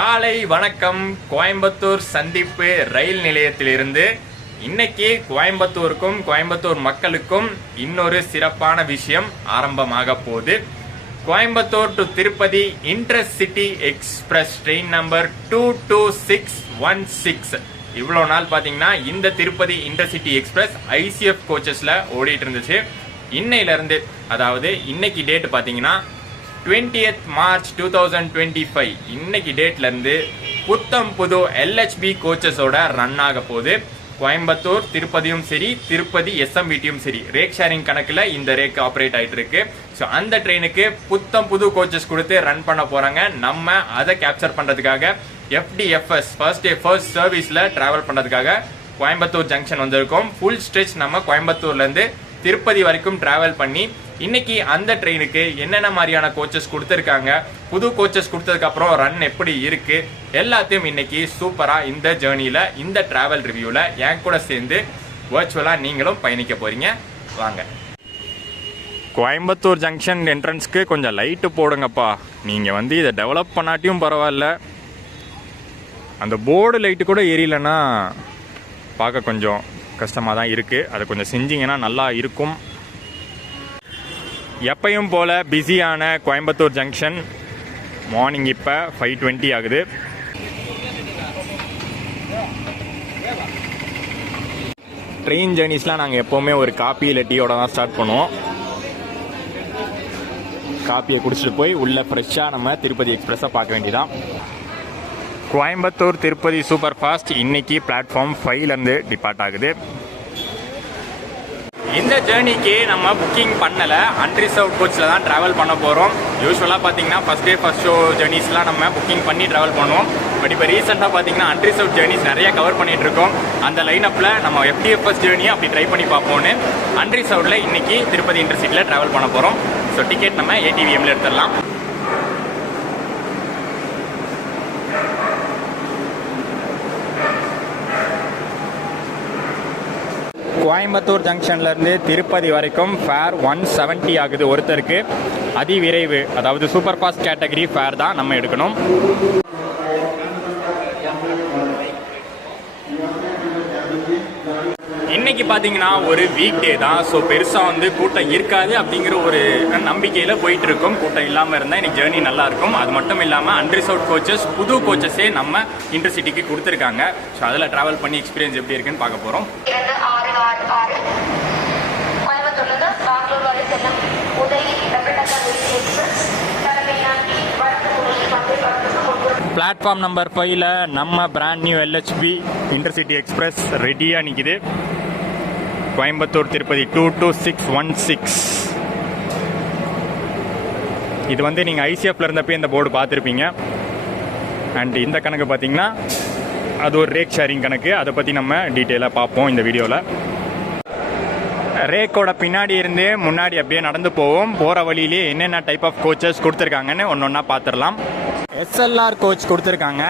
காலை வணக்கம். கோயம்புத்தூர் சந்திப்பு ரயில் நிலையத்திலிருந்து இன்னைக்கு கோயம்புத்தூருக்கும் கோயம்புத்தூர் மக்களுக்கும் இன்னொரு சிறப்பான விஷயம் ஆரம்பமாக போகுது. Coimbatore to Tirupati intercity express train number 22616. இவ்வளோ நாள் பார்த்தீங்கன்னா இந்த திருப்பதி இன்டர்சிட்டி எக்ஸ்பிரஸ் ஐசிஎஃப் கோச்சஸ்ல ஓடிட்டு இருந்துச்சு. இன்னையிலிருந்து, அதாவது இன்னைக்கு டேட் பார்த்தீங்கன்னா 20th March 2025 இன்னைக்கு டேட்ல இருந்து புத்தம் புது LHB கோச்சஸோட ரன் ஆக போகுது. கோயம்புத்தூர் திருப்பதியும் சரி, திருப்பதி SMBTயும் சரி, ரேக் ஷேரிங் கணக்குல இந்த ரேக் ஆப்ரேட் ஆயிட்டு இருக்கு. ஸோ அந்த ட்ரெயினுக்கு புத்தம் புது கோச்சஸ் கொடுத்து ரன் பண்ண போறாங்க. நம்ம அதை கேப்சர் பண்றதுக்காக FDFS ஃபர்ஸ்ட் டே ஃபர்ஸ்ட் சர்வீஸ்ல டிராவல் பண்றதுக்காக கோயம்புத்தூர் ஜங்ஷன் வந்திருக்கோம். ஃபுல் ஸ்ட்ரெச் நம்ம கோயம்புத்தூர்ல இருந்து திருப்பதி வரைக்கும் டிராவல் பண்ணி இன்னைக்கு அந்த ட்ரெயினுக்கு என்னென்ன மாதிரியான கோச்சஸ் கொடுத்துருக்காங்க, புது கோச்சஸ் கொடுத்ததுக்கு அப்புறம் ரன் எப்படி இருக்கு, எல்லாத்தையும் இன்னைக்கு சூப்பரா இந்த ஜேர்னில இந்த டிராவல் ரிவ்யூல என் கூட சேர்ந்து வர்ச்சுவலா நீங்களும் பயணிக்க போறீங்க. வாங்க. கோயம்புத்தூர் ஜங்ஷன் என்ட்ரன்ஸ்க்கு கொஞ்சம் லைட்டு போடுங்கப்பா. நீங்க இதை டெவலப் பண்ணாட்டியும் பரவாயில்ல, அந்த போர்டு லைட்டு கூட எரியலன்னா பார்க்க கொஞ்சம் கஷ்டமாக தான் இருக்குது. அதை கொஞ்சம் செஞ்சிங்கன்னா நல்லா இருக்கும். எப்பையும் போல் பிஸியான கோயம்புத்தூர் ஜங்ஷன். மார்னிங் இப்போ 5:20 ஆகுது. ட்ரெயின் ஜேர்னிஸ்லாம் நாங்கள் எப்போவுமே ஒரு காப்பி இல்லை டீயோட தான் ஸ்டார்ட் பண்ணுவோம். காப்பியை குடிச்சிட்டு போய் உள்ளே ஃப்ரெஷ்ஷாக நம்ம திருப்பதி எக்ஸ்பிரஸை பார்க்க வேண்டியதான். கோயம்புத்தூர் திருப்பதி சூப்பர் ஃபாஸ்ட் இன்னைக்கு பிளாட்ஃபார்ம் 5லேருந்து டிபார்ட் ஆகுது. இந்த ஜேர்னிக்கு நம்ம புக்கிங் பண்ணலை, அன்ரிசர்வ் கோச்சில் தான் ட்ராவல் பண்ண போகிறோம். யூஸ்வலாக பார்த்தீங்கன்னா ஃபஸ்ட் டே ஃபஸ்ட் ஷோ ஜேர்னிஸ்லாம் நம்ம புக்கிங் பண்ணி ட்ராவல் பண்ணுவோம். பட் இப்போ ரீசெண்டாக பார்த்தீங்கன்னா அன்ரிசர்வ் ஜேர்னிஸ் நிறைய கவர் பண்ணிட்டு இருக்கோம். அந்த லைனப்பில் நம்ம FDFS ஜேர்னியை அப்படி ட்ரை பண்ணி பார்ப்போன்னு அன்ரிசர்வ்டில் இன்னைக்கு திருப்பதி இன்டர்சிட்டியில் ட்ராவல் பண்ண போகிறோம். ஸோ டிக்கெட் நம்ம ATVMல எடுத்துடலாம். கோயம்புத்தூர் ஜங்ஷன்லேருந்து திருப்பதி வரைக்கும் ஃபேர் 170 ஆகுது ஒருத்தருக்கு. அதிவிரைவு, அதாவது சூப்பர் ஃபாஸ்ட் கேட்டகரி ஃபேர் தான் நம்ம எடுக்கணும். இன்னைக்கு பார்த்தீங்கன்னா ஒரு வீக் டே தான். ஸோ பெருசாக கூட்டம் இருக்காது அப்படிங்கிற ஒரு நம்பிக்கையில் போயிட்டு இருக்கும். கூட்டம் இல்லாமல் இருந்தால் இன்னைக்கு ஜேர்னி நல்லா இருக்கும். அது மட்டும் இல்லாமல் அன்ரிசர்வ் கோச்சஸ், புது கோச்சஸே நம்ம இன்டர்சிட்டிக்கு கொடுத்துருக்காங்க. ஸோ அதில் ட்ராவல் பண்ணி எக்ஸ்பீரியன்ஸ் எப்படி இருக்குன்னு பார்க்க போகிறோம். பிளாட்ஃபார்ம் நம்பர் 5ல நம்ம brand new LHB intercity express ரெடியாக நிற்கிது. கோயம்புத்தூர் திருப்பதி 22616. இது நீங்கள் ICFல இருந்தப்போ இந்த போர்டு பார்த்துருப்பீங்க. அண்ட் இந்த கணக்கு பார்த்தீங்கன்னா அது ஒரு ரேக் ஷேரிங் கணக்கு. அதை பற்றி நம்ம டீட்டெயிலாக பார்ப்போம் இந்த வீடியோவில். ரேக்கோட பின்னாடி இருந்து முன்னாடி அப்படியே நடந்து போவோம். போகிற வழியிலே என்னென்ன டைப் ஆஃப் கோச்சஸ் கொடுத்துருக்காங்கன்னு ஒன்று ஒன்றா பார்த்துடலாம். SLR கோச் கொடுத்துருக்காங்க.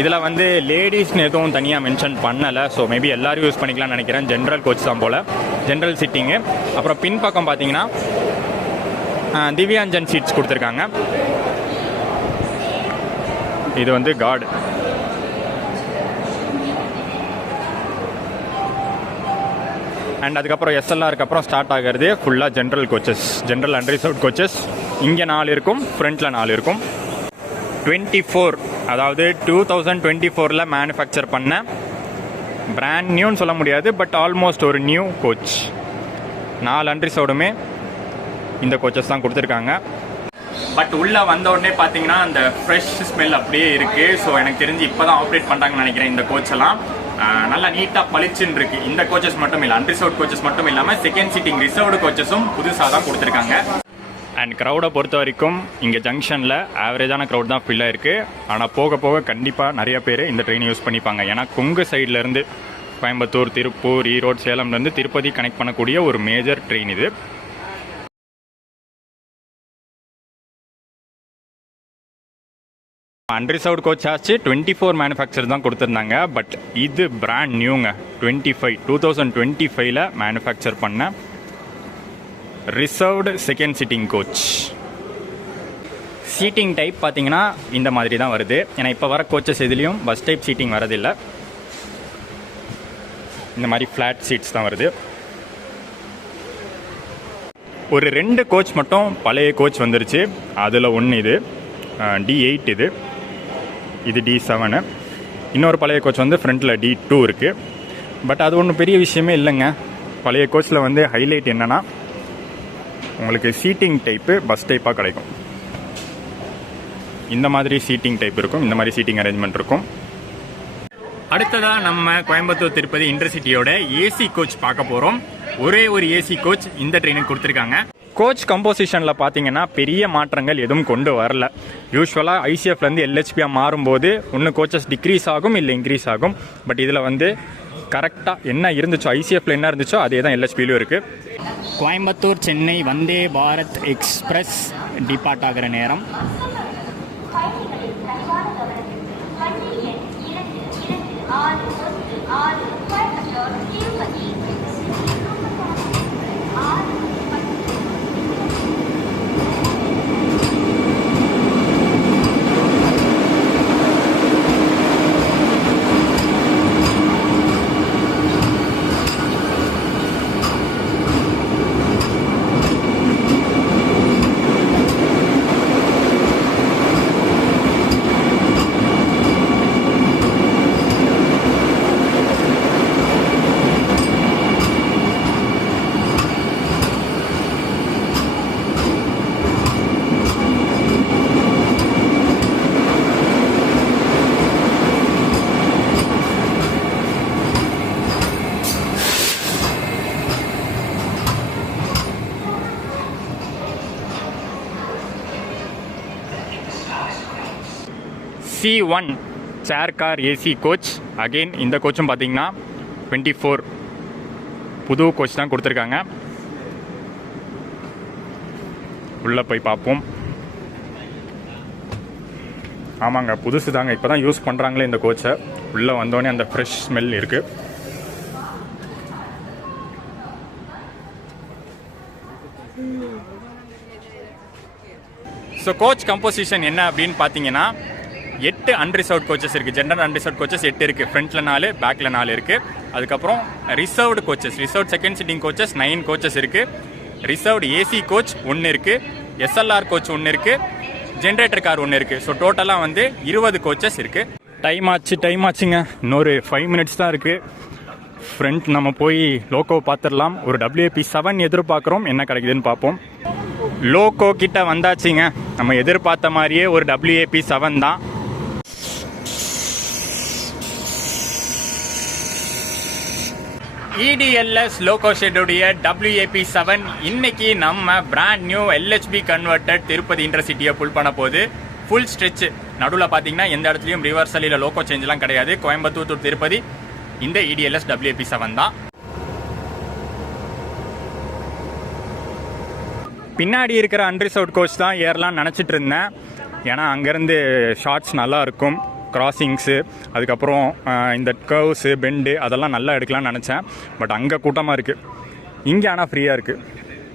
இதில் லேடிஸ்னு எதுவும் தனியாக மென்ஷன் பண்ணலை. ஸோ மேபி எல்லோரும் யூஸ் பண்ணிக்கலாம்னு நினைக்கிறேன். ஜென்ரல் கோச் தான் போல், ஜென்ரல் சிட்டிங்கு. அப்புறம் பின்பக்கம் பார்த்தீங்கன்னா திவ்யாஞ்சன் சீட்ஸ் கொடுத்துருக்காங்க. இது கார்டு. அண்ட் அதுக்கப்புறம் SLRக்கு அப்புறம் ஸ்டார்ட் ஆகிறது ஃபுல்லாக general coaches, general unreserved coaches. இங்கே 4 இருக்கும், ஃப்ரண்ட்டில் 4 இருக்கும். 24, அதாவது 2024ல் மேனுஃபேக்சர் பண்ண பிராண்ட் நியூன்னு சொல்ல முடியாது, பட் ஆல்மோஸ்ட் ஒரு நியூ கோச். 4 அன்ரிசர்வ்டுமே இந்த கோச்சஸ் தான் கொடுத்துருக்காங்க. பட் உள்ளே வந்த உடனே பார்த்தீங்கன்னா அந்த ஃப்ரெஷ் ஸ்மெல் அப்படியே இருக்குது. ஸோ எனக்கு தெரிஞ்சு இப்போ தான் ஆப்ரேட் பண்ணுறாங்கன்னு நினைக்கிறேன். இந்த கோச் எல்லாம் நல்லா நீட்டாக பளிச்சுன்னு இருக்கு. இந்த கோச்சஸ் மட்டும் இல்லை, அன்ரிசர்வ்ட் கோச்சஸ் மட்டும் இல்லாமல் செகண்ட் சீட்டிங் ரிசர்வ்டு கோச்சஸும் புதுசாக தான் கொடுத்துருக்காங்க. அண்ட் க்ரௌடை பொறுத்த வரைக்கும் இங்கே ஜங்ஷனில் ஆவரேஜான க்ரௌட் தான் ஃபில் ஆயிருக்கு. ஆனால் போக போக கண்டிப்பாக நிறைய பேர் இந்த ட்ரெயினை யூஸ் பண்ணிப்பாங்க. ஏன்னா கொங்கு சைட்லேருந்து கோயம்புத்தூர், திருப்பூர், ஈரோடு, சேலம்லேருந்து திருப்பதி கனெக்ட் பண்ணக்கூடிய ஒரு மேஜர் ட்ரெயின் இது. அன்ரிசர்வ்ட் கோச் ஆச்சு 24 மேனுஃபேக்சர் தான் கொடுத்துருந்தாங்க. பட் இது பிராண்ட் நியூங்க. 2025ல் மேனுஃபேக்சர் பண்ண reserved second sitting coach. Seating type பார்த்தீங்கன்னா இந்த மாதிரி தான் வருது. ஏன்னா இப்போ வர கோச்சஸ் எதுலேயும் பஸ் டைப் சீட்டிங் வரதில்லை. இந்த மாதிரி ஃப்ளாட் சீட்ஸ் தான் வருது. ஒரு 2 கோச் மட்டும் பழைய கோச் வந்துருச்சு. அதில் ஒன்று இது D8, இது D7. இன்னொரு பழைய கோச் வந்து ஃப்ரண்ட்டில் D2 இருக்குது. பட் அது ஒன்றும் பெரிய விஷயமே இல்லைங்க. பழைய கோச்சில் வந்து ஹைலைட் என்னென்னா உங்களுக்கு சீட்டிங் டைப்பு பஸ் டைப்பாக கிடைக்கும். இந்த மாதிரி சீட்டிங் டைப் இருக்கும், இந்த மாதிரி சீட்டிங் அரேஞ்ச்மெண்ட் இருக்கும். அடுத்ததாக நம்ம கோயம்புத்தூர் திருப்பதி இன்டர்சிட்டியோட ஏசி கோச் பார்க்க போகிறோம். ஒரே ஒரு ஏசி கோச் இந்த ட்ரெயினுக்கு கொடுத்துருக்காங்க. கோச் கம்போசிஷனில் பார்த்தீங்கன்னா பெரிய மாற்றங்கள் எதுவும் கொண்டு வரல. யூஸ்வலாக ஐசிஎஃப்லேருந்து எல்ஹெச்பியாக மாறும்போது ஒன்று கோச்சஸ் டிக்ரீஸ் ஆகும் இல்லை இன்க்ரீஸ் ஆகும். பட் இதில் வந்து கரெக்டாக என்ன இருந்துச்சோ, ஐசிஎஃப்ல என்ன இருந்துச்சோ அதே தான் எல்ஹெச்பியிலும் இருக்குது. கோயம்புத்தூர் சென்னை வந்தே பாரத் எக்ஸ்பிரஸ் டிபார்ட் ஆகிற நேரம் C1 chair car AC coach. Again இந்த கோச்சும் பார்த்தீங்கன்னா 24 புது கோச் தான் கொடுத்துருக்காங்க. உள்ளே போய் பார்ப்போம். ஆமாங்க, புதுசு தாங்க, இப்போ தான் யூஸ் பண்ணுறாங்களே இந்த கோச்சை. உள்ளே வந்தோடனே அந்த ஃப்ரெஷ் ஸ்மெல் இருக்குது. ஸோ கோச் கம்போசிஷன் என்ன அப்படின்னு பார்த்தீங்கன்னா 8 அன்ரிசர்வ்ட் கோச்சஸ் இருக்குது. ஜென்ரல் அன்ரிசர்வ்ட் கோச்சஸ் 8 இருக்குது. ஃப்ரண்ட்டில் 4, பேக்கில் 4 இருக்குது. அதுக்கப்புறம் reserved coaches, reserved second sitting coaches 9 coaches இருக்குது. ரிசர்வ்டு ஏசி கோச் 1 இருக்குது. எஸ்எல்ஆர் கோச் 1 இருக்குது. ஜென்ரேட்டர் கார் 1 இருக்குது. ஸோ டோட்டலாக வந்து 20 கோச்சஸ் இருக்குது. டைம் ஆச்சுங்க. இன்னொரு 5 மினிட்ஸ் தான் இருக்குது. ஃப்ரண்ட் நம்ம போய் லோக்கோவை பார்த்துடலாம். ஒரு WAP7 எதிர்பார்க்குறோம், என்ன கிடைக்குதுன்னு பார்ப்போம். லோக்கோ கிட்ட வந்தாச்சுங்க. நம்ம எதிர்பார்த்த மாதிரியே ஒரு WAP7 தான். EDLS லோகோ ஷெட்டுடைய WAP7 இன்னைக்கு நம்ம brand new LHB converted Tirupati இன்டர்சிட்டியை புல் பண்ண போது. ஃபுல் ஸ்ட்ரெச் நடுவில் பார்த்தீங்கன்னா எந்த இடத்துலையும் ரிவர்சல் இல்லை லோகோ சேஞ்செலாம் கிடையாது. கோயம்புத்தூர் டு திருப்பதி இந்த EDLS WAP7 தான். பின்னாடி இருக்கிற அன்ரிசர்வ்ட் கோச் தான் ஏறலாம்னு நினச்சிட்டு இருந்தேன். ஏன்னா அங்கேருந்து ஷார்ட்ஸ் நல்லா இருக்கும், கிராசிங்ஸு, அதுக்கப்புறம் இந்த கர்வ்ஸு பெண்டு அதெல்லாம் நல்லா எடுக்கலாம்னு நினச்சேன். பட் அங்கே கூட்டமாக இருக்குது. இங்கே ஆனால் ஃப்ரீயாக இருக்குது.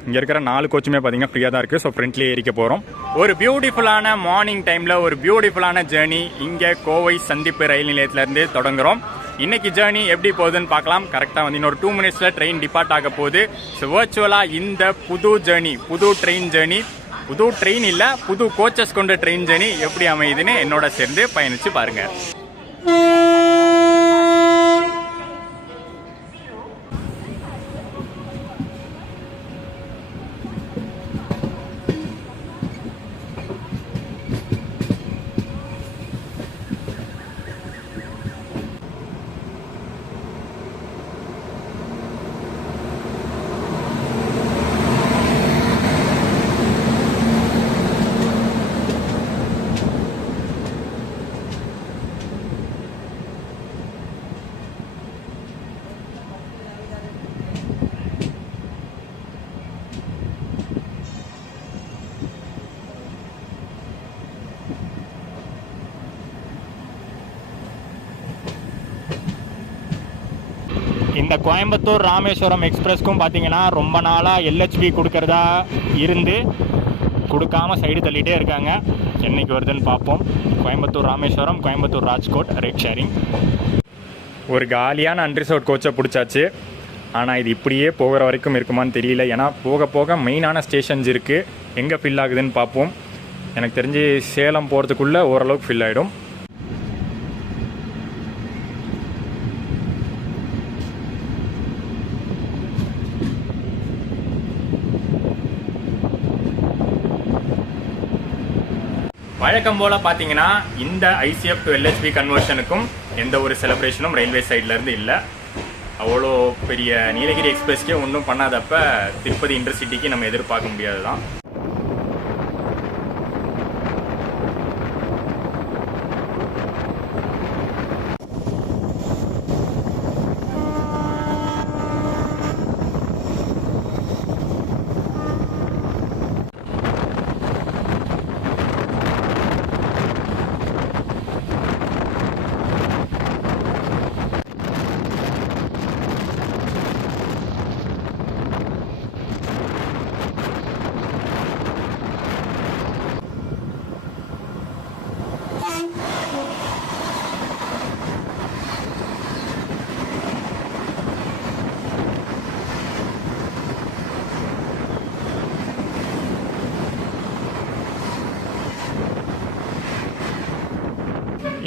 இங்கே இருக்கிற 4 கோச்சுமே பார்த்தீங்கன்னா ஃப்ரீயாக தான் இருக்குது. ஸோ ஃப்ரண்ட்லேயே ஏறிக்க போகிறோம். ஒரு பியூட்டிஃபுல்லான மார்னிங் டைமில் ஒரு பியூட்டிஃபுல்லான ஜேர்னி இங்கே கோவை சந்திப்பு ரயில் நிலையத்திலேருந்து தொடங்குகிறோம். இன்னைக்கு ஜேர்னி எப்படி போகுதுன்னு பார்க்கலாம். கரெக்டாக வந்து இன்னொரு 2 மினிட்ஸில் ட்ரெயின் டிபார்ட் ஆக போகுது. ஸோ வர்ச்சுவலாக இந்த புது ஜேர்னி, புது ட்ரெயின் ஜேர்னி, புது ட்ரெயின் இல்லை புது கோச்சஸ் கொண்ட ட்ரெயின் ஜேர்னி எப்படி அமையுதுன்னு என்னோட சேர்ந்து பயணித்து பாருங்கள். இந்த கோயம்புத்தூர் ராமேஸ்வரம் எக்ஸ்பிரஸ்க்கும் பார்த்தீங்கன்னா ரொம்ப நாளாக LHB கொடுக்கறதா இருந்து கொடுக்காம சைடு தள்ளிகிட்டே இருக்காங்க. என்னைக்கு வருதுன்னு பார்ப்போம். Coimbatore Rameswaram, Coimbatore Rajkot rate sharing. ஒரு காலியான அன்ரிசர்வ்ட் கோச்சை பிடிச்சாச்சு. ஆனால் இது இப்படியே போகிற வரைக்கும் இருக்குமான்னு தெரியல. ஏன்னா போக போக மெயினான ஸ்டேஷன்ஸ் இருக்குது, எங்கே ஃபில் ஆகுதுன்னு பார்ப்போம். எனக்கு தெரிஞ்சு சேலம் போகிறதுக்குள்ளே ஓரளவுக்கு ஃபில் ஆகிடும். வழக்கம் போல் பார்த்தீங்கன்னா இந்த ICF to LHB கன்வர்ஷனுக்கும் எந்த ஒரு செலிப்ரேஷனும் ரயில்வே சைட்லேருந்து இல்லை. அவ்வளோ பெரிய நீலகிரி எக்ஸ்பிரஸ்க்கே ஒன்றும் பண்ணாதப்ப திருப்பதி இன்டர்சிட்டிக்கு நம்ம எதிர்பார்க்க முடியாது தான்.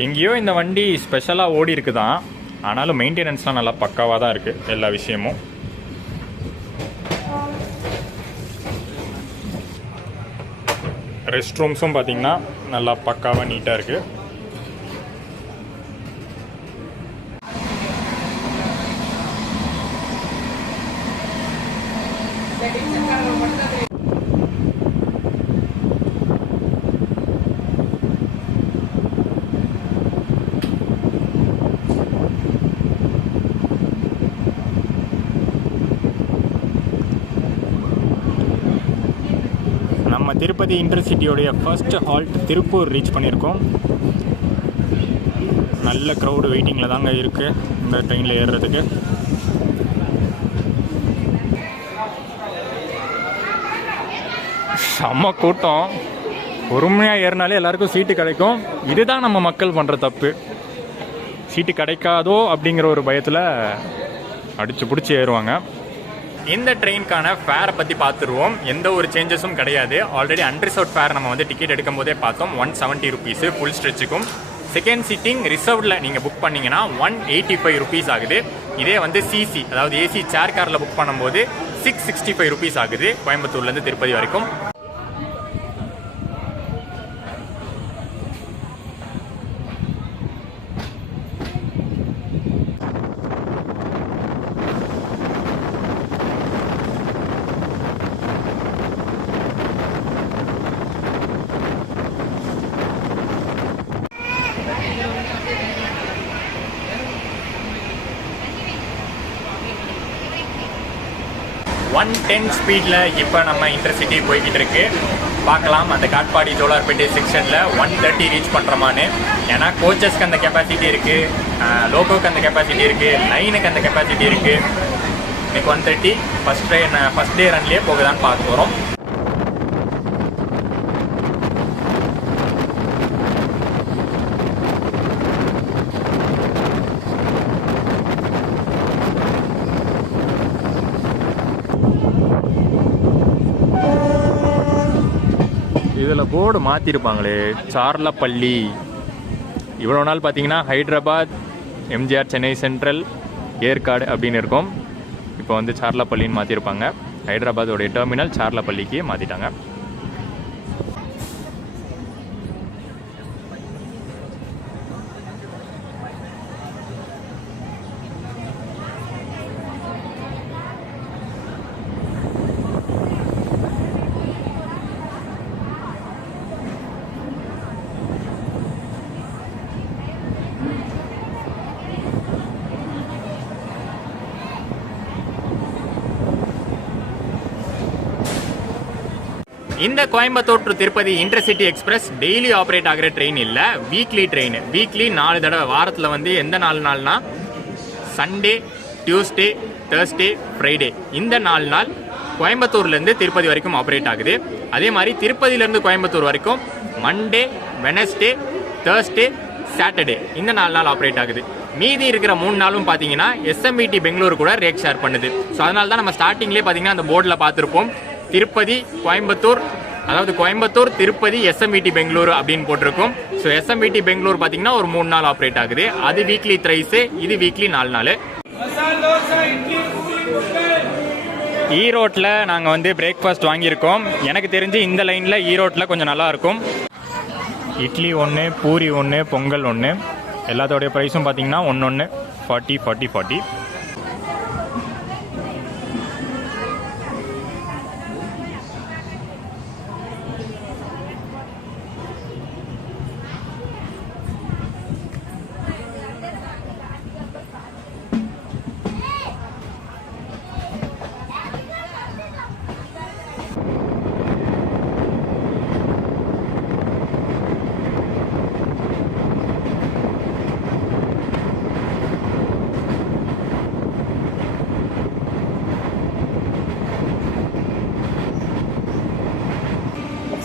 எங்கேயோ இந்த வண்டி ஸ்பெஷலாக ஓடி இருக்குதான், ஆனாலும் மெயின்டெனன்ஸ்லாம் நல்லா பக்காவாக தான் இருக்குது எல்லா விஷயமும். ரெஸ்ட் ரூம்ஸும் பார்த்தீங்கன்னா நல்லா பக்காவாக நீட்டாக இருக்குது. நம்ம திருப்பதி இன்டர்சிட்டியோடைய ஃபர்ஸ்ட் ஹால்ட் திருப்பூர் ரீச் பண்ணியிருக்கோம். நல்ல க்ரௌடு வெயிட்டிங்கில் தாங்க இருக்குது இந்த ட்ரெயினில் ஏறுறதுக்கு. செம்ம கூட்டம். பொறுமையாக ஏறினாலே எல்லாருக்கும் சீட்டு கிடைக்கும். இதுதான் நம்ம மக்கள் பண்ணுற தப்பு. சீட்டு கிடைக்காதோ அப்படிங்கிற ஒரு பயத்தில் அடித்து பிடிச்சி ஏறுவாங்க. இந்த ட்ரெயினுக்கான ஃபேரை பற்றி பார்த்துருவோம். எந்த ஒரு சேஞ்சஸும் கிடையாது. ஆல்ரெடி அன்ரிசர்வ்ட் ஃபேர் நம்ம வந்து டிக்கெட் எடுக்கும் போதே பார்த்தோம். 170 ருபீஸு ஃபுல் ஸ்ட்ரெச்சுக்கும். செகண்ட் சீட்டிங் ரிசர்வ்டில் நீங்கள் புக் பண்ணிங்கன்னா 185 ருபீஸ் ஆகுது. இதே வந்து சிசி அதாவது ஏசி சேர் காரில் புக் பண்ணும்போது 665 ருபீஸ் ஆகுது கோயம்புத்தூர்லேருந்து திருப்பதி வரைக்கும். ஒன் 10 ஸ்பீடில் இப்போ நம்ம இன்டர்சிட்டி போய்கிட்டு இருக்கு. பார்க்கலாம் அந்த காட்பாடி ஜோலார்பேட்டை செக்ஷனில் 130 ரீச் பண்ணுறோமான்னு. ஏன்னா கோச்சஸ்க்கு அந்த கெப்பாசிட்டி இருக்குது, லோகோக்கு அந்த கெப்பாசிட்டி இருக்குது, லைனுக்கு அந்த கெப்பாசிட்டி இருக்குது. இன்னைக்கு 130 ஃபஸ்ட் டே ரன்லேயே போகுதான்னு பார்க்க போகிறோம். இதில் போர்டு மாற்றிருப்பாங்களே, சார்லப்பள்ளி. இவ்வளோ நாள் பார்த்தீங்கன்னா ஹைதராபாத், எம்ஜிஆர், சென்னை சென்ட்ரல், ஏற்காடு அப்படின்னு இருக்கும். இப்போ வந்து சார்லப்பள்ளின்னு மாற்றிருப்பாங்க. ஹைதராபாதோடைய டெர்மினல் சார்லப்பள்ளிக்கு மாற்றிட்டாங்க. இந்த Coimbatore to Tirupati intercity express daily operate ஆகிற ட்ரெயின் இல்லை, வீக்லி ட்ரெயின். வீக்லி 4 தடவை, வாரத்தில் வந்து எந்த 4 நாள்னா சண்டே, டியூஸ்டே, தேர்ஸ்டே, ஃப்ரைடே. இந்த 4 நாள் கோயம்புத்தூர்லேருந்து திருப்பதி வரைக்கும் ஆப்ரேட் ஆகுது. அதே மாதிரி திருப்பதியிலேருந்து கோயம்புத்தூர் வரைக்கும் மண்டே, வெனஸ்டே, தேர்ஸ்டே, சாட்டர்டே இந்த 4 நாள் ஆப்ரேட் ஆகுது. மீதி இருக்கிற 3 நாளும் பார்த்தீங்கன்னா SMET பெங்களூர் கூட ரேக் ஷேர் பண்ணுது. ஸோ அதனால தான் நம்ம ஸ்டார்டிங்லேயே பார்த்தீங்கன்னா அந்த போர்டில் பார்த்துருப்போம், திருப்பதி, கோயம்புத்தூர், அதாவது கோயம்புத்தூர், திருப்பதி, SMET பெங்களூர் அப்படின்னு போட்டிருக்கும். ஸோ SMET பெங்களூர் பார்த்தீங்கன்னா ஒரு 3 நாள் ஆப்ரேட் ஆகுது. அது வீக்லி த்ரைஸு, இது வீக்லி 4 நாள். ஈரோட்டில் நாங்கள் வந்து பிரேக்ஃபாஸ்ட் வாங்கியிருக்கோம். எனக்கு தெரிஞ்சு இந்த லைனில் ஈரோட்டில் கொஞ்சம் நல்லாயிருக்கும். இட்லி 1, பூரி 1, பொங்கல் 1, எல்லாத்தோடைய ப்ரைஸும் பார்த்தீங்கன்னா 1 40 40 40.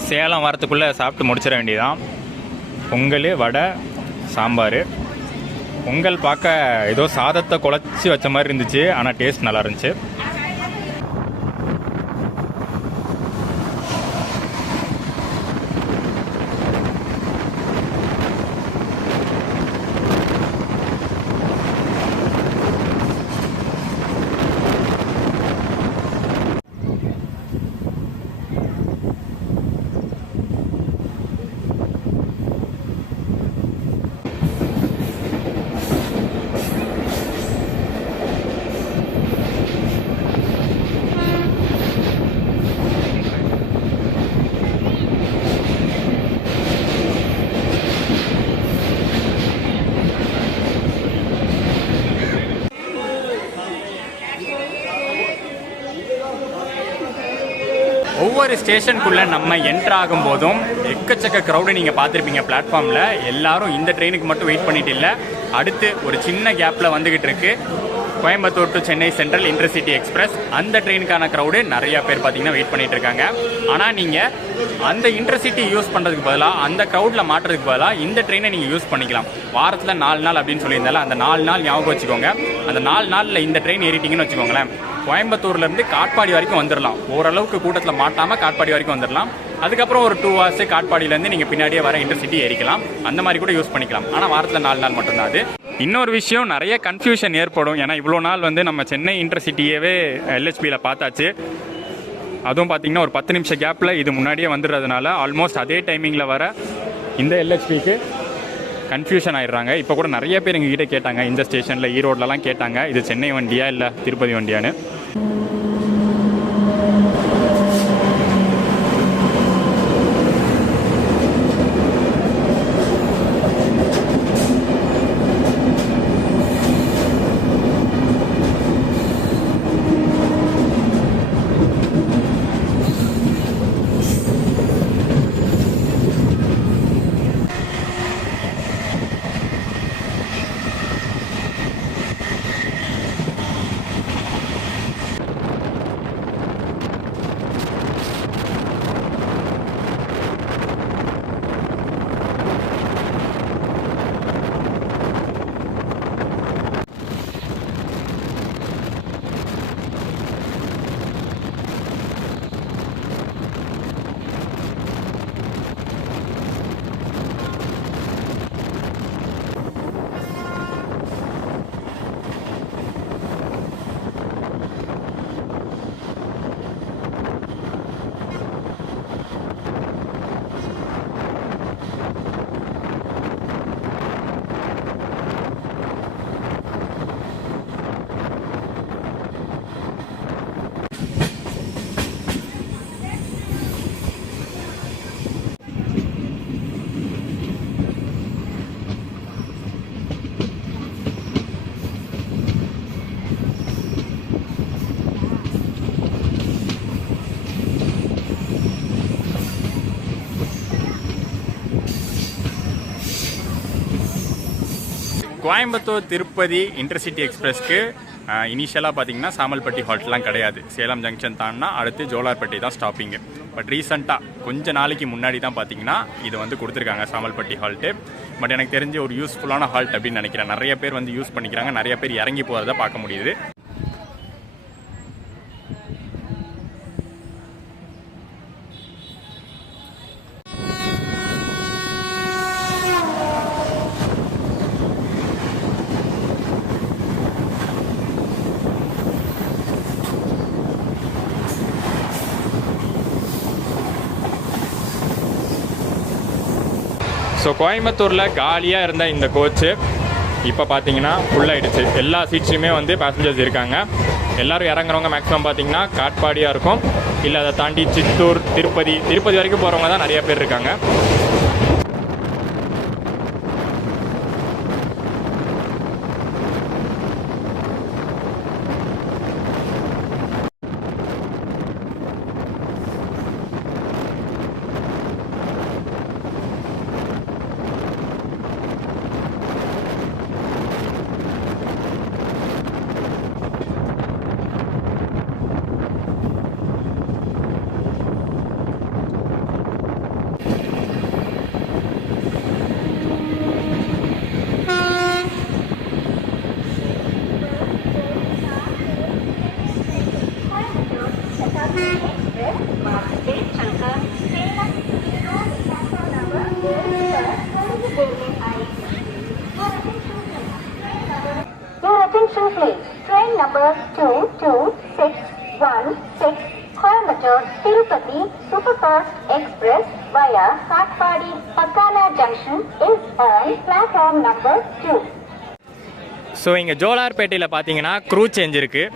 சேலம் வரத்துக்குள்ளே சாப்பிட்டு முடிச்சிட வேண்டியதான். பொங்கல், வடை, சாம்பார். பொங்கல் பார்க்க ஏதோ சாதத்தை குழச்சி வச்ச மாதிரி இருந்துச்சு, ஆனால் டேஸ்ட் நல்லா இருந்துச்சு. ஒவ்வொரு ஸ்டேஷனுக்குள்ளே நம்ம என்ட்ரு ஆகும்போதும் எக்கச்சக்க க்ரௌடு நீங்கள் பார்த்துருப்பீங்க பிளாட்ஃபார்மில். எல்லாரும் இந்த ட்ரெயினுக்கு மட்டும் வெயிட் பண்ணிட்டு இல்லை, அடுத்து ஒரு சின்ன கேப்பில் வந்துக்கிட்டு இருக்கு Coimbatore to Chennai central intercity express. அந்த ட்ரெயினுக்கான க்ரௌடு நிறையா பேர் பார்த்தீங்கன்னா வெயிட் பண்ணிட்டு இருக்காங்க. ஆனால் நீங்கள் அந்த இன்டர்சிட்டி யூஸ் பண்ணுறதுக்கு பதிலாக, அந்த க்ரௌடில் மாட்டுறதுக்கு பதிலாக இந்த ட்ரெயினை நீங்கள் யூஸ் பண்ணிக்கலாம். வாரத்தில் 4 நாள் அப்படின்னு சொல்லியிருந்தாலும் அந்த 4 நாள் ஞாபகம் வச்சுக்கோங்க. அந்த 4 நாளில் இந்த ட்ரெயின் ஏறிட்டிங்கன்னு வச்சுக்கோங்களேன், கோயம்புத்தூர்லேருந்து காட்பாடி வரைக்கும் வந்துடலாம். ஓரளவுக்கு கூட்டத்தில் மாட்டாமல் காட்பாடி வரைக்கும் வந்துடலாம். அதுக்கப்புறம் ஒரு 2 hours காட்பாடியிலேருந்து நீங்கள் பின்னாடியே வர இன்டர்சிட்டி ஏறிக்கலாம். அந்த மாதிரி கூட யூஸ் பண்ணிக்கலாம். ஆனால் வாரத்தில் 4 நாள் மட்டும்தான் அது. இன்னொரு விஷயம், நிறைய கன்ஃபியூஷன் ஏற்படும். ஏன்னா இவ்வளோ நாள் வந்து நம்ம சென்னை இன்டர்சிட்டியவே LHPயில் பார்த்தாச்சு. அதுவும் பார்த்தீங்கன்னா ஒரு 10 நிமிஷம் கேப்பில் இது முன்னாடியே வந்துடுறதுனால ஆல்மோஸ்ட் அதே டைமிங்கில் வர இந்த LHPக்கு கன்ஃபியூஷன் ஆயிடுறாங்க. இப்போ கூட நிறைய பேர் எங்ககிட்ட கேட்டாங்க, இந்த ஸ்டேஷனில் ஈரோட்லலாம் கேட்டாங்க, இது சென்னை வண்டியா இல்லை திருப்பதி வண்டியான்னு. கோயம்புத்தூர் திருப்பதி இன்டர்சிட்டி எக்ஸ்பிரஸ்க்கு இனிஷியலாக பார்த்தீங்கன்னா சாமல்பட்டி ஹால்ட்லாம் கிடையாது. சேலம் ஜங்ஷன் தாண்டினா அடுத்து ஜோலார்பேட்டை தான் ஸ்டாப்பிங்கு. பட் ரீசெண்டாக கொஞ்ச நாளைக்கு முன்னாடி தான் பார்த்தீங்கன்னா இது வந்து கொடுத்துருக்காங்க சாமல்பட்டி ஹால்ட்டு. பட் எனக்கு தெரிஞ்ச ஒரு யூஸ்ஃபுல்லான ஹால்ட் அப்படின்னு நினைக்கிறேன். நிறைய பேர் வந்து யூஸ் பண்ணிக்கிறாங்க, நிறைய பேர் இறங்கி போகிறத பார்க்க முடியுது. ஸோ கோயம்புத்தூரில் காலியாக இருந்த இந்த கோச்சு இப்போ பார்த்தீங்கன்னா ஃபுல்லாகிடுச்சு. எல்லா சீட்ஸுமே வந்து பேசஞ்சர்ஸ் இருக்காங்க. எல்லோரும் இறங்குறவங்க மேக்ஸிமம் பார்த்தீங்கன்னா காட்பாடியாக இருக்கும், இல்லை அதை தாண்டி சித்தூர், திருப்பதி வரைக்கும் போகிறவங்க தான் நிறைய பேர் இருக்காங்க. Attention please. Train number 2261 Coimbatore Tirupati Superfast Express via Katpadi Pakala Junction is on platform number 2. So இங்கே ஜோலார்பேட்டையில் பார்த்தீங்கன்னா க்ரூ சேஞ்ச் இருக்குது.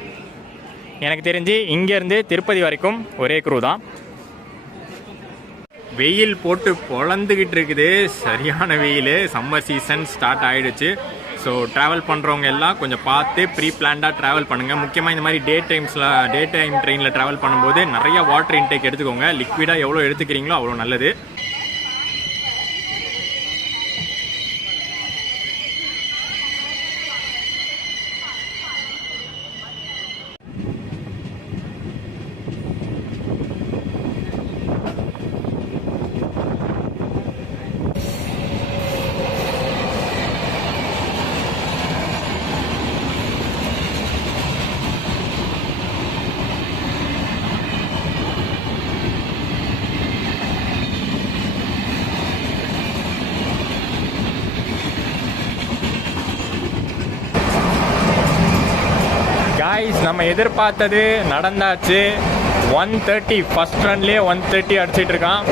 எனக்கு தெரிஞ்சு இங்கேருந்து திருப்பதி வரைக்கும் ஒரே க்ரூ தான். வெயில் போட்டு பொழந்துக்கிட்டு இருக்குது, சரியான வெயில். சம்மர் சீசன் ஸ்டார்ட் ஆகிடுச்சு. ஸோ ட்ராவல் பண்ணுறவங்க எல்லாம் கொஞ்சம் பார்த்து ப்ரீ பிளான்டாக ட்ராவல் பண்ணுங்கள். முக்கியமாக இந்த மாதிரி டே டைம் ட்ரெயினில் ட்ராவல் பண்ணும்போது நிறைய வாட்டர் இன்டேக் எடுத்துக்கோங்க. லிக்விடாக எவ்வளோ எடுத்துக்கிறீங்களோ அவ்வளோ நல்லது. காய்ஸ், நம்ம எதிர்பார்த்தது நடந்தாச்சு. 130 ஃபர்ஸ்ட் ரன்லேயே 130 அடிச்சிட்டு இருக்கான்.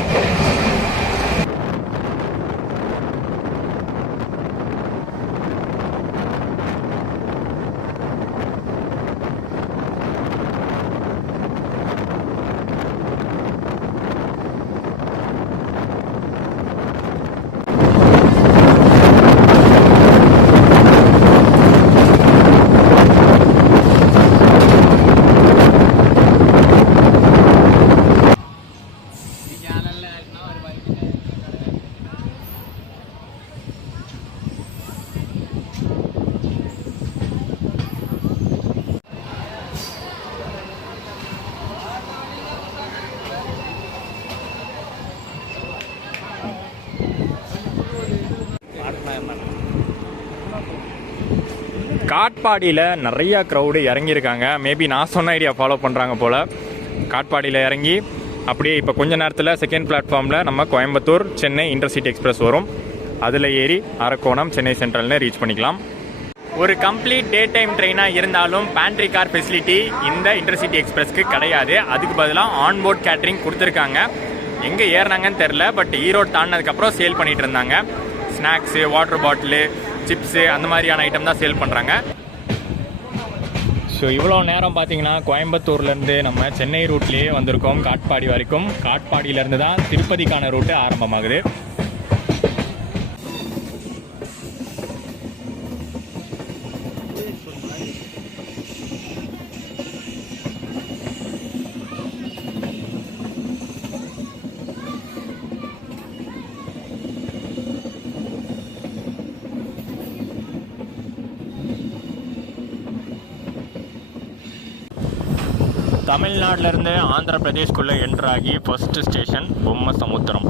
காட்பாடியில் நிறையா க்ரௌடு இறங்கியிருக்காங்க. மேபி நான் சொன்ன ஐடியா ஃபாலோ பண்ணுறாங்க போல். காட்பாடியில் இறங்கி அப்படியே இப்போ கொஞ்ச நேரத்தில் செகண்ட் பிளாட்ஃபார்மில் நம்ம கோயம்புத்தூர் சென்னை இன்டர்சிட்டி எக்ஸ்பிரஸ் வரும். அதில் ஏறி அரக்கோணம் சென்னை சென்ட்ரல்னு ரீச் பண்ணிக்கலாம். ஒரு கம்ப்ளீட் டே டைம் ட்ரெயினாக இருந்தாலும் பேண்ட்ரி கார் ஃபெசிலிட்டி இந்த இன்டர்சிட்டி எக்ஸ்பிரஸ்க்கு கிடையாது. அதுக்கு பதிலாக ஆன்போர்ட் கேட்ரிங் கொடுத்துருக்காங்க. எங்கே ஏறினாங்கன்னு தெரில, பட் ஈரோடு தாண்டினதுக்கப்புறம் சேல் பண்ணிகிட்டு இருந்தாங்க. ஸ்நாக்ஸு, வாட்டர் பாட்டிலு, சிப்ஸு அந்த மாதிரியான ஐட்டம் தான் சேல் பண்ணுறாங்க. ஸோ இவ்வளோ நேரம் பார்த்தீங்கன்னா கோயம்புத்தூர்லேருந்து நம்ம சென்னை ரூட்லேயே வந்திருக்கோம் காட்பாடி வரைக்கும். காட்பாடியிலேருந்து தான் திருப்பதிக்கான ரூட்டு ஆரம்பமாகுது. தமிழ்நாட்டிலேருந்து ஆந்திர பிரதேஷ்குள்ளே என்ட்ராகி ஃபஸ்ட்டு ஸ்டேஷன் பொம்மை சமுத்திரம்.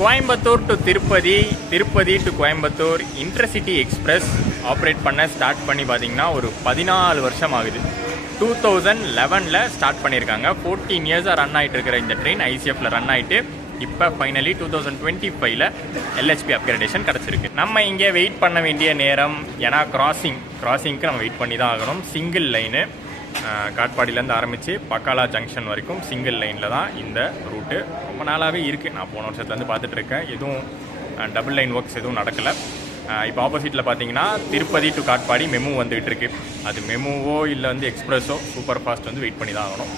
Coimbatore to Tirupati, Tirupati to Coimbatore intercity express operate பண்ண ஸ்டார்ட் பண்ணி பார்த்தீங்கன்னா ஒரு 14 வருஷம் ஆகுது. 2011 ஸ்டார்ட் பண்ணியிருக்காங்க. 14 இயர்ஸாக ரன் ஆகிட்டு இருக்கிற இந்த ட்ரெயின் ஐசிஎஃப்ல ரன் ஆகிட்டு இப்போ ஃபைனலி 2025ல் எல்ஹெச்பி அப்கிரேடேஷன் கிடச்சிருக்கு. நம்ம இங்கே வெயிட் பண்ண வேண்டிய நேரம், ஏன்னா கிராசிங்க்கு நம்ம வெயிட் பண்ணி தான் ஆகணும். சிங்கிள் லைனு காட்பாடியிலேருந்து ஆரம்பித்து பக்காலா ஜங்ஷன் வரைக்கும் சிங்கிள் லைனில் தான் இந்த ரூட்டு. ரொம்ப நாளாகவே இருக்குது. நான் போன வருஷத்துலேருந்து பார்த்துட்ருக்கேன். எதுவும் டபுள் லைன் ஒர்க்ஸ் எதுவும் நடக்கலை. இப்போ ஆப்போசிட்டில் பார்த்தீங்கன்னா திருப்பதி டு காட்பாடி மெமு வந்துகிட்டு இருக்கு. அது மெமுவோ இல்லை வந்து எக்ஸ்பிரஸோ சூப்பர் ஃபாஸ்ட் வந்து வெயிட் பண்ணி தான் ஆகணும்.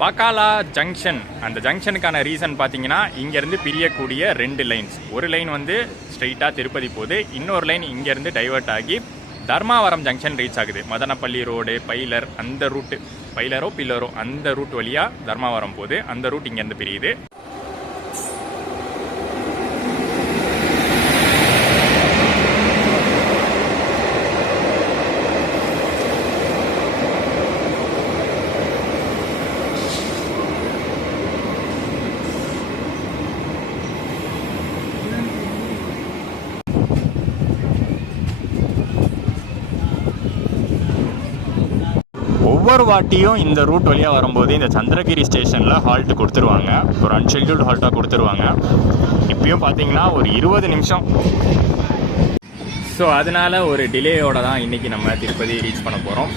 பக்காலா ஜங்ஷன், அந்த ஜங்ஷனுக்கான ரீசன் பார்த்தீங்கன்னா இங்கேருந்து பிரியக்கூடிய 2 லைன்ஸ். ஒரு லைன் வந்து ஸ்ட்ரெயிட்டாக திருப்பதி போகுது, இன்னொரு லைன் இங்கேருந்து டைவர்ட் ஆகி தர்மாவரம் ஜங்ஷன் ரீச் ஆகுது. மதனப்பள்ளி ரோடு, பைலர், அந்த ரூட்டு, பைலரோ பில்லரோ அந்த ரூட் வழியாக தர்மாவரம் போகுது. அந்த ரூட் இங்கேருந்து பிரியுது. ஒவ்வொரு வாட்டியும் இந்த ரூட் வழியாக வரும்போது இந்த சந்திரகிரி ஸ்டேஷனில் ஹால்ட்டு கொடுத்துருவாங்க. ஒரு அன்ஷெட்யூல்டு ஹால்ட்டாக கொடுத்துருவாங்க. இப்பயும் பார்த்தீங்கன்னா ஒரு 20 நிமிஷம். ஸோ அதனால் ஒரு டிலேயோடு தான் இன்றைக்கி நம்ம திருப்பதி ரீச் பண்ண போகிறோம்.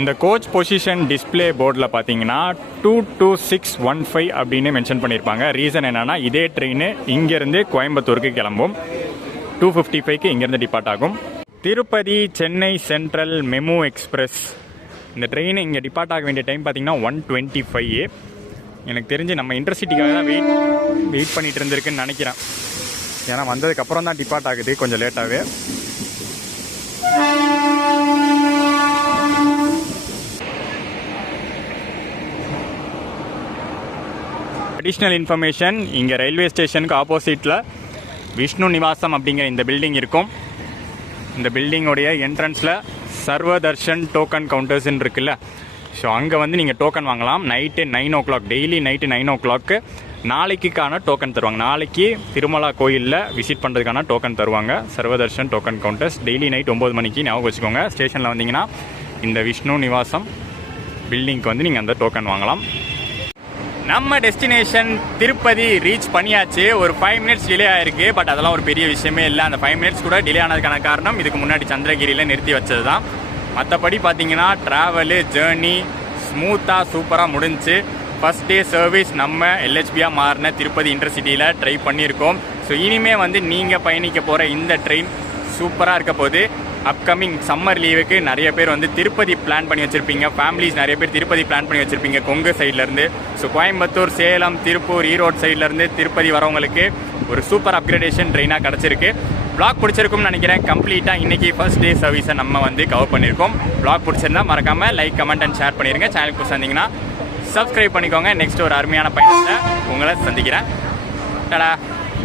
இந்த கோச் பொசிஷன் டிஸ்பிளே போர்டில் பார்த்தீங்கன்னா 22615 அப்படின்னு மென்ஷன் பண்ணியிருப்பாங்க. ரீசன் என்னென்னா இதே ட்ரெயின் இங்கேருந்து கோயம்புத்தூருக்கு கிளம்பும். 255க்கு இங்கேருந்து டிபார்ட் ஆகும். Tirupati Chennai central MEMU express இந்த ட்ரெயின் இங்கே டிபார்ட் ஆக வேண்டிய டைம் பார்த்தீங்கன்னா 125. எனக்கு தெரிஞ்சு நம்ம இன்டர்சிட்டிக்காக தான் வெயிட் பண்ணிகிட்டு இருந்திருக்குன்னு நினைக்கிறேன். ஏன்னா வந்ததுக்கப்புறம் தான் டிபார்ட் ஆகுது கொஞ்சம் லேட்டாகவே. அடிஷ்னல் இன்ஃபர்மேஷன், இங்கே ரயில்வே ஸ்டேஷனுக்கு ஆப்போசிட்டில் விஷ்ணு நிவாசம் அப்படிங்கிற இந்த பில்டிங் இருக்கும். இந்த பில்டிங்கோடைய என்ட்ரன்ஸில் சர்வதர்ஷன் டோக்கன் கவுண்டர்ஸ்ன்னு இருக்குல்ல, ஸோ அங்கே வந்து நீங்கள் டோக்கன் வாங்கலாம். Night 9 o'clock, daily night 9 o'clock நாளைக்கான டோக்கன் தருவாங்க. நாளைக்கு திருமலா கோயிலில் விசிட் பண்ணுறதுக்கான டோக்கன் தருவாங்க. Sarvadarshan token counters daily night 9 மணிக்கு ஞாபகம் வச்சுக்கோங்க. ஸ்டேஷனில் வந்தீங்கன்னா இந்த விஷ்ணு நிவாசம் பில்டிங்க்கு வந்து நீங்கள் அந்த டோக்கன் வாங்கலாம். நம்ம டெஸ்டினேஷன் திருப்பதி ரீச் பண்ணியாச்சு. ஒரு 5 minutes டிலே ஆயிருக்கு. பட் அதெல்லாம் ஒரு பெரிய விஷயமே இல்லை. அந்த 5 minutes கூட டிலே ஆனதுக்கான காரணம் இதுக்கு முன்னாடி சந்திரகிரியில் நிறுத்தி வச்சது தான். மற்றபடி பார்த்தீங்கன்னா ட்ராவலு ஜேர்னி ஸ்மூத்தாக சூப்பராக முடிஞ்சு. ஃபஸ்ட் டே சர்வீஸ் நம்ம எல்ஹெச்பியாக மாறின திருப்பதி இன்டர்சிட்டியில் ட்ரை பண்ணியிருக்கோம். ஸோ இனிமேல் வந்து நீங்கள் பயணிக்க போகிற இந்த ட்ரெயின் சூப்பராக இருக்க போது. அப்கமிங் சம்மர் லீவுக்கு நிறைய பேர் வந்து திருப்பதி பிளான் பண்ணி வச்சுருப்பீங்க. ஃபேமிலிஸ் நிறைய பேர் திருப்பதி பிளான் பண்ணி வச்சுருப்பீங்க கொங்கு சைட்லேருந்து. ஸோ கோயம்புத்தூர், சேலம், திருப்பூர், ஈரோடு சைட்லேருந்து திருப்பதி வரவங்களுக்கு ஒரு சூப்பர் அப்கிரேடேஷன் ட்ரெயினாக கிடச்சிருக்கு. வ்ளாக் பிடிச்சிருக்கும்னு நினைக்கிறேன். கம்ப்ளீட்டாக இன்றைக்கி ஃபர்ஸ்ட் டே சர்வீஸை நம்ம வந்து கவர் பண்ணியிருக்கோம். வ்ளாக் பிடிச்சிருந்தா மறக்காமல் லைக், கமெண்ட் அண்ட் ஷேர் பண்ணிடுங்க. சேனலுக்கு புதுசாக இருந்தீங்கன்னா சப்ஸ்கிரைப் பண்ணிக்கோங்க. நெக்ஸ்ட் ஒரு அருமையான பயணத்தை உங்களை சந்திக்கிறேன். டடா.